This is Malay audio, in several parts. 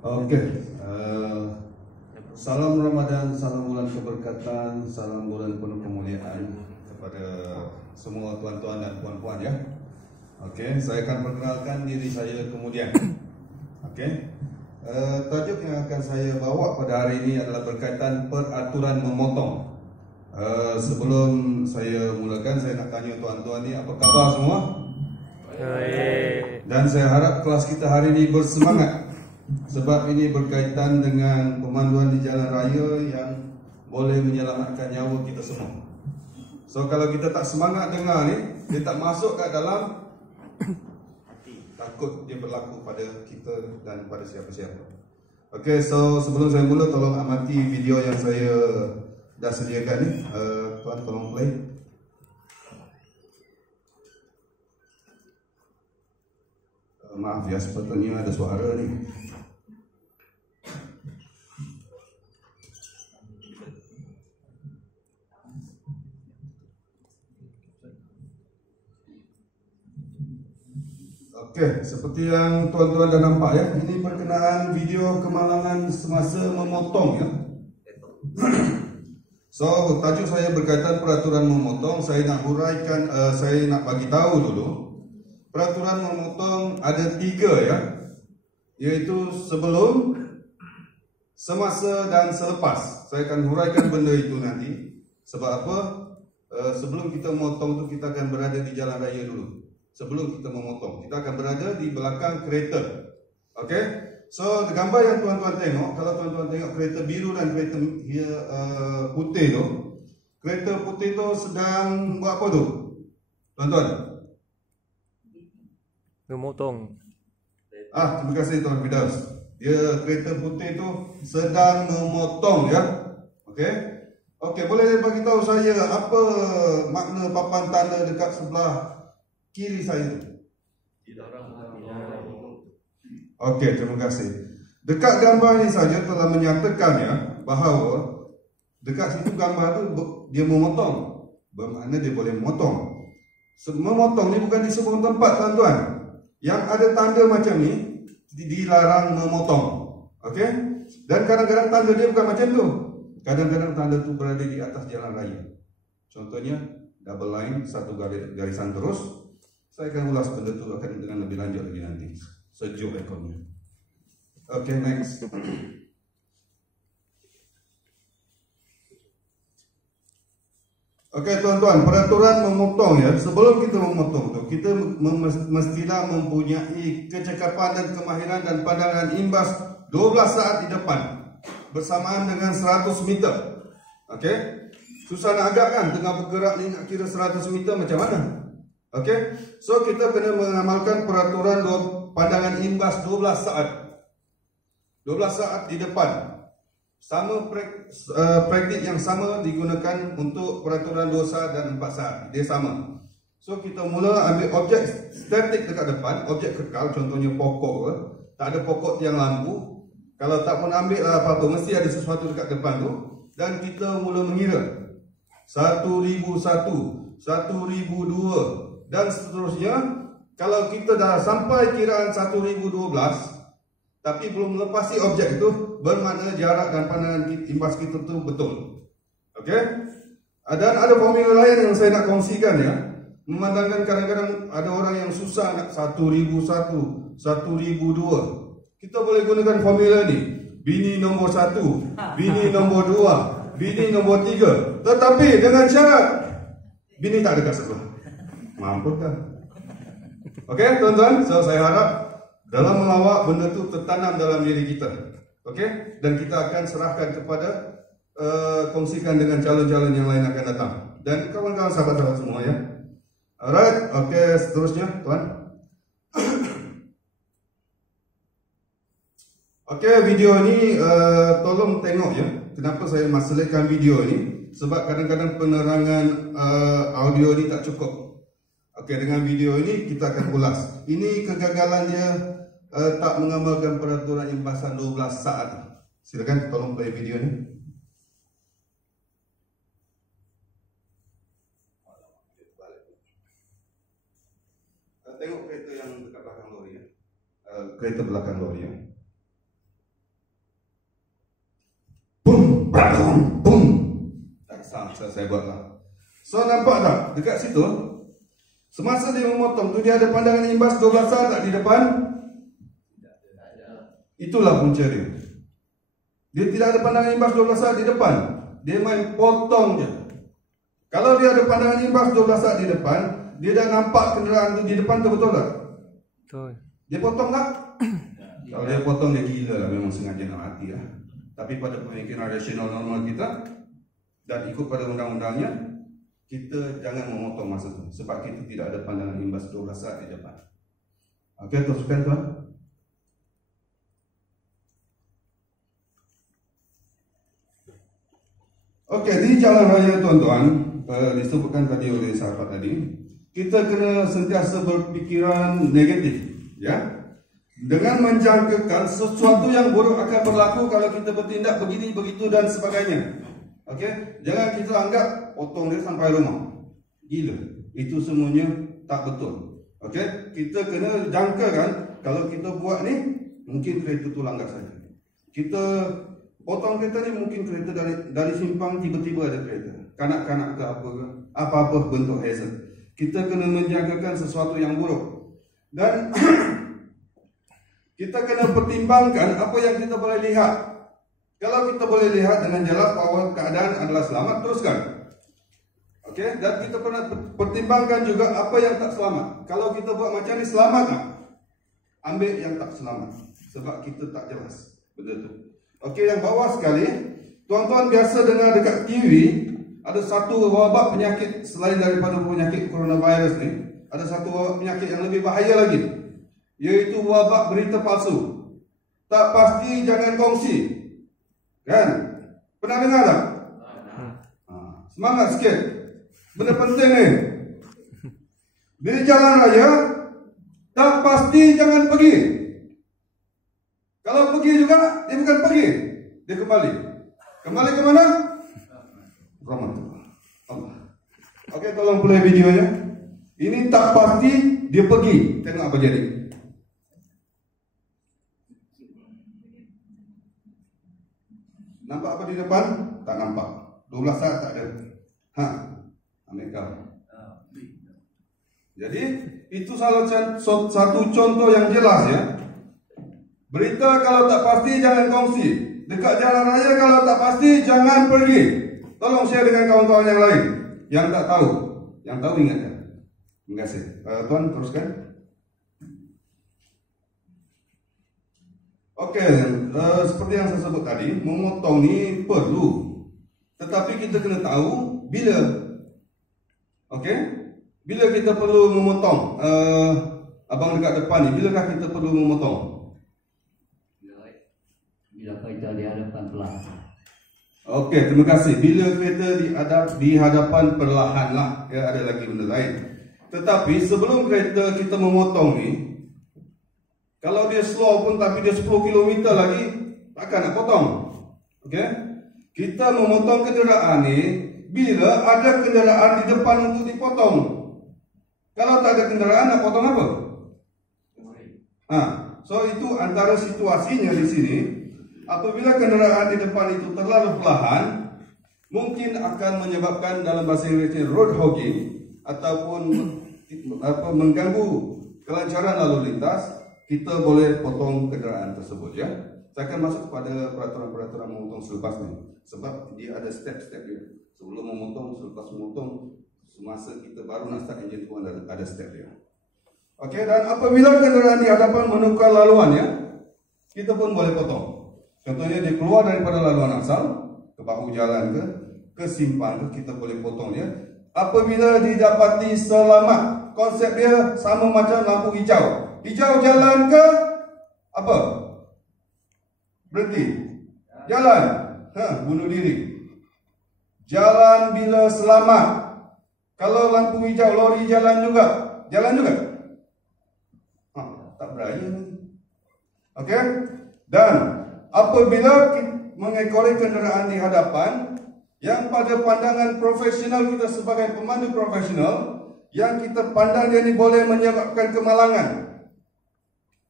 Oke, salam Ramadan, salam bulan keberkatan, salam bulan penuh kemuliaan kepada semua tuan-tuan dan puan-puan ya. Oke, saya akan perkenalkan diri saya kemudian. Oke, tajuk yang akan saya bawa pada hari ini adalah berkaitan peraturan memotong. Sebelum saya mulakan, saya nak tanya tuan-tuan ni apa khabar semua? Baik. Dan saya harap kelas kita hari ini bersemangat. Sebab ini berkaitan dengan pemanduan di jalan raya yang boleh menyelamatkan nyawa kita semua. So kalau kita tak semangat dengar ni, dia tak masuk kat dalam hati, takut dia berlaku pada kita dan pada siapa-siapa. Okay, so sebelum saya mula, tolong amati video yang saya dah sediakan ni. Tuan tolong play. Maaf ya, sepatutnya ada suara ni. Okey, seperti yang tuan-tuan dah nampak ya, ini berkenaan video kemalangan semasa memotong ya. So, tajuk saya berkaitan peraturan memotong. Saya nak huraikan, saya nak bagi tahu dulu. Peraturan memotong ada 3 ya, iaitu sebelum, semasa dan selepas. Saya akan huraikan benda itu nanti. Sebab apa? Sebelum kita memotong tu kita akan berada di jalan raya dulu. Sebelum kita memotong, kita akan berada di belakang kereta. Okey. So, gambar yang tuan-tuan tengok, kalau tuan-tuan tengok kereta biru dan kereta putih tu, kereta putih tu sedang buat apa tu? Tuan-tuan? Memotong. Terima kasih Tuan Fidaus. Dia kereta putih tu sedang memotong ya. Okey. Okey, boleh bagi tahu saya apa makna papan tanda dekat sebelah kiri saya tu? Okey, terima kasih. Dekat gambar ni saja telah menyatakan ya bahawa dekat situ gambar tu dia memotong. Bermakna dia boleh memotong. Memotong ni bukan di semua tempat tuan-tuan. Yang ada tanda macam ni dilarang memotong. Okey? Dan kadang-kadang tanda dia bukan macam tu. Kadang-kadang tanda tu berada di atas jalan raya. Contohnya double line, satu garisan terus. Saya akan ulas benda tu akan dengan lebih lanjut lagi nanti. Sejuk ekornya. Okay, next. Okay tuan-tuan, peraturan memotong ya. Sebelum kita memotong tu, kita mestilah mempunyai kecekapan dan kemahiran dan pandangan imbas 12 saat di depan bersamaan dengan 100 meter. Okay. Susah nak agak kan, tengah bergerak ni nak kira 100 meter macam mana? Okey, so kita kena mengamalkan peraturan pandangan imbas 12 saat. 12 saat di depan. Sama praktik yang sama digunakan untuk peraturan 2 saat dan 4 saat. Dia sama. So kita mula ambil objek statik dekat depan, objek kekal, contohnya pokok. Tak ada pokok tiang lampu. Kalau tak pun ambil lah apa-apa, mesti ada sesuatu dekat depan tu. Dan kita mula mengira 1001, 1002 dan seterusnya. Kalau kita dah sampai kiraan 1012 tapi belum melepasi objek itu, bermakna jarak dan pandangan imbas kita tu betul. Okey? Dan ada formula lain yang saya nak kongsikan ya. Memandangkan kadang-kadang ada orang yang susah nak 1001, 1002. Kita boleh gunakan formula ni. Bini nombor 1, bini nombor 2, bini nombor 3. Tetapi dengan syarat bini tak ada kat sebelah. Mampus kan? Okey tuan-tuan, so saya harap dalam melawak benda tu tertanam dalam diri kita. Okey, dan kita akan serahkan kepada kongsikan dengan calon-calon yang lain akan datang. Dan kawan-kawan sahabat-sahabat semua ya. Alright, okey, seterusnya tuan. Okey, video ni tolong tengok ya. Kenapa saya selitkan video ni? Sebab kadang-kadang penerangan audio ni tak cukup. Okey, dengan video ini kita akan ulas. Ini kegagalan dia tak mengamalkan peraturan imbasan 12 saat. Silakan tolong play video ni. Tengok kereta yang dekat belakang lori ya. Kereta belakang lori ya. boom, bradong, boom. Tak salah, saya buatlah. So nampak tak dekat situ? Semasa dia memotong tu, dia ada pandangan imbas 12 saat tak di depan? Itulah punca dia. Dia tidak ada pandangan imbas 12 saat di depan. Dia main potong je. Kalau dia ada pandangan imbas 12 saat di depan, dia dah nampak kenderaan tu di depan tu, betul tak? Betul. Dia potong tak? Kalau dia potong, dia gila lah. Memang sengaja nak mati lah. Tapi pada pemikiran rasional normal kita dan ikut pada undang-undangnya, kita jangan memotong masa tu. Sebab kita tidak ada pandangan imbas 12 saat di depan. Okey, teruskan tuan. Okey, di jalan raya tuan-tuan, disebutkan tadi oleh sahabat tadi, kita kena sentiasa berfikiran negatif, ya. Dengan menjangkakan sesuatu yang buruk akan berlaku kalau kita bertindak begini, begitu dan sebagainya. Okey, jangan kita anggap potong dia sampai rumah. Gila, itu semuanya tak betul. Okey, kita kena jangkakan kalau kita buat ni, mungkin kereta tu langgar saja. Kita potong kereta ni, mungkin kereta dari simpang tiba-tiba ada kereta, kanak-kanak ke apa-apa bentuk hazard. Kita kena menjangkakan sesuatu yang buruk. Dan kita kena pertimbangkan apa yang kita boleh lihat. Kalau kita boleh lihat dengan jelas bahawa keadaan adalah selamat, teruskan. Okey, dan kita pernah pertimbangkan juga apa yang tak selamat. Kalau kita buat macam ni, selamat tak? Ambil yang tak selamat. Sebab kita tak jelas benda tu. Okey, yang bawah sekali, tuan-tuan biasa dengar dekat TV ada satu wabak penyakit selain daripada penyakit coronavirus ni, ada satu wabak penyakit yang lebih bahaya lagi, iaitu wabak berita palsu. Tak pasti jangan kongsi. Kan? Pernah dengar tak? Semangat sikit. Benda penting ni. Di jalan raya, tak pasti jangan pergi. Kalau pergi juga, dia bukan pergi, dia kembali. Kembali ke mana? Rahmatullah. Allah. Okey, tolong play videonya. Ini tak pasti dia pergi. Tengok apa jadi. Nampak apa di depan? Tak nampak. 12 saat tak ada. Ambil kau. Jadi, itu salah satu contoh yang jelas, ya. Berita kalau tak pasti jangan kongsi. Dekat jalan raya kalau tak pasti jangan pergi. Tolong share dengan kawan-kawan yang lain yang tak tahu. Yang tahu ingatkan. Terima kasih. Tuan teruskan. Okey, seperti yang saya sebut tadi, memotong ni perlu. Tetapi kita kena tahu bila. Okey? Bila kita perlu memotong? Abang dekat depan ni, bilakah kita perlu memotong? Bila kereta di hadapan perlahan. Okey, terima kasih. Bila kereta di hadapan perlahan lah, ya, ada lagi benda lain. Tetapi sebelum kereta kita memotong ni, kalau dia slow pun tapi dia 10 km lagi, takkan nak potong. Okey? Kita memotong kenderaan ni bila ada kenderaan di depan untuk dipotong. Kalau tak ada kenderaan, nak potong apa? So itu antara situasinya di sini. Apabila kenderaan di depan itu terlalu perlahan, mungkin akan menyebabkan dalam bahasa Inggerisnya road hogging ataupun mengganggu kelancaran lalu lintas. Kita boleh potong kenderaan tersebut, ya. Saya akan masuk pada peraturan-peraturan memotong selepas ni, sebab dia ada step-step dia. Sebelum memotong, selepas memotong, semasa kita baru nak start enjin pun ada step dia. Okey, dan apabila kenderaan di hadapan menukar laluan, ya, kita pun boleh potong. Contohnya dia keluar daripada laluan asal ke bahu jalan ke simpang, kita boleh potong dia. Apabila didapati selamat, konsep dia sama macam lampu hijau. Hijau jalan ke apa? Berhenti. Jalan. Bunuh diri. Jalan bila selamat. Kalau lampu hijau lori jalan juga. Jalan juga. Tak beraya. Okey? Dan apabila mengekori kenderaan di hadapan yang pada pandangan profesional kita sebagai pemandu profesional, yang kita pandang dia ni boleh menyebabkan kemalangan.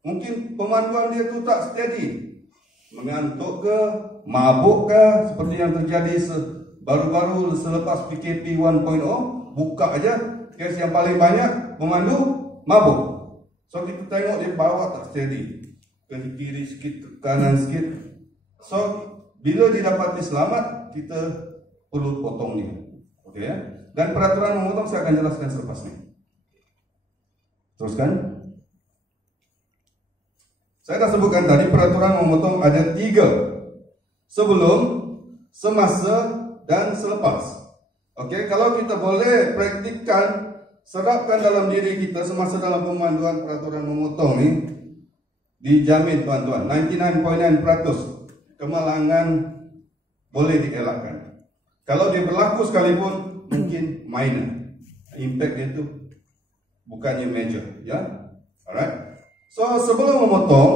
Mungkin pemanduan dia tu tak steady. mengantuk ke, mabuk ke, seperti yang terjadi baru-baru selepas PKP 1.0, buka aja kes yang paling banyak pemandu mabuk. So kita tengok dia bawa tak steady, ke kiri sikit, ke kanan sikit. So bila didapati selamat, kita perlu potong dia. Okey ya. Dan peraturan memotong saya akan jelaskan selepas ini. Teruskan. Saya dah sebutkan tadi peraturan memotong ada 3. Sebelum, semasa dan selepas. Okey, kalau kita boleh praktikkan, serapkan dalam diri kita semasa dalam pemanduan peraturan memotong ni, dijamin tuan-tuan 99.9% kemalangan boleh dielakkan. Kalau dia berlaku sekalipun mungkin minor, impact dia tu bukannya major, ya. Alright. So sebelum memotong,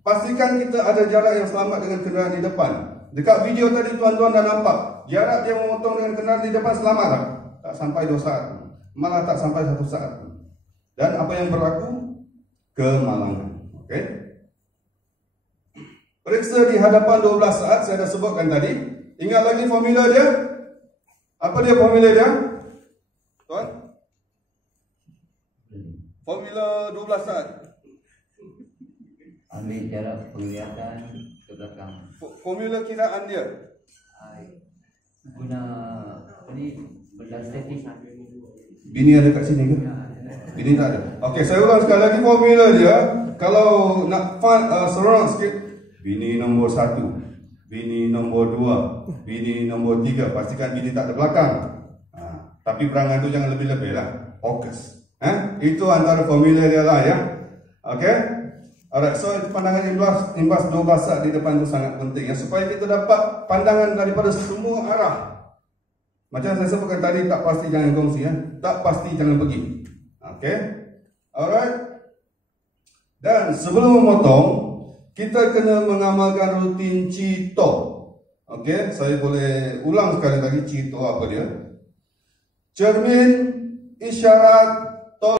pastikan kita ada jarak yang selamat dengan kenderaan di depan. Dekat video tadi tuan-tuan dah nampak, jarak dia memotong dengan kenderaan di depan selamat tak? Tak sampai 2 saat, malah tak sampai 1 saat. Dan apa yang berlaku? Kemalangan. Okey. Periksa di hadapan 12 saat, saya dah sebutkan tadi. Ingat lagi formula dia? Apa dia formula dia? Tuan? Formula 12 saat. Ambil jarak penglihatan ke belakang. Formula kiraan dia. Guna apa ni, benda statis. Bini ada kat sini ke? Bini tak ada. Okey, saya ulang sekali lagi formula dia. Kalau nak seronok sikit, bini nombor 1, bini nombor 2, bini nombor 3. Pastikan bini tak ada belakang. Tapi perangan tu jangan lebih-lebih lah. Fokus. Itu antara formula dia lah ya. Okey. Alright, so pandangan imbas 12 saat di depan itu sangat penting ya, supaya kita dapat pandangan daripada semua arah. Macam saya sebutkan tadi, tak pasti jangan kongsi ya, tak pasti jangan pergi. Okey, alright. Dan sebelum memotong, kita kena mengamalkan rutin CITO. Okey, saya boleh ulang sekali lagi CITO apa dia? Cermin, isyarat,